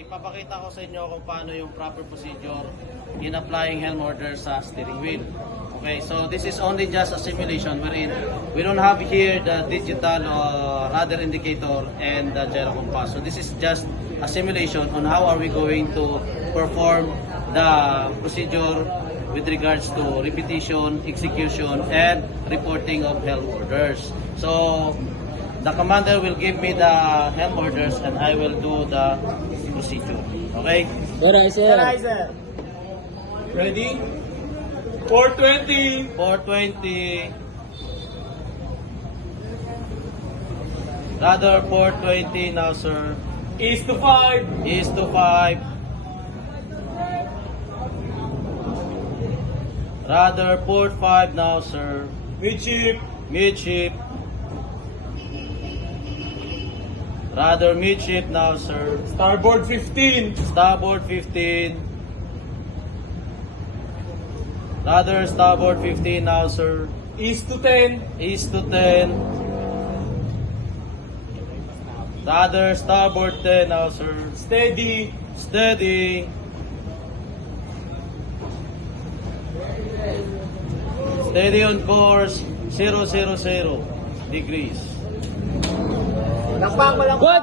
Okay, papakita ko sa inyo kung paano yung proper procedure in applying helm order sa steering wheel. Okay, so this is only just a simulation wherein we don't have here the digital radar indicator and the gyro compass. So this is just a simulation on how are we going to perform the procedure with regards to repetition, execution, and reporting of helm orders. So the commander will give me the helm orders and I will do the procedure. Okay? Sir. Ready? 420. 420. Radar 420 now, sir. East to 5. East to 5. Radar port 5 now, sir. Midship. Midship. Radar midship now, sir. Starboard 15. Starboard 15. Radar starboard 15 now, sir. East to 10. East to 10. Radar starboard 10 now, sir. Steady. Steady. Steady on course 000 degrees. What's up mga kauwa?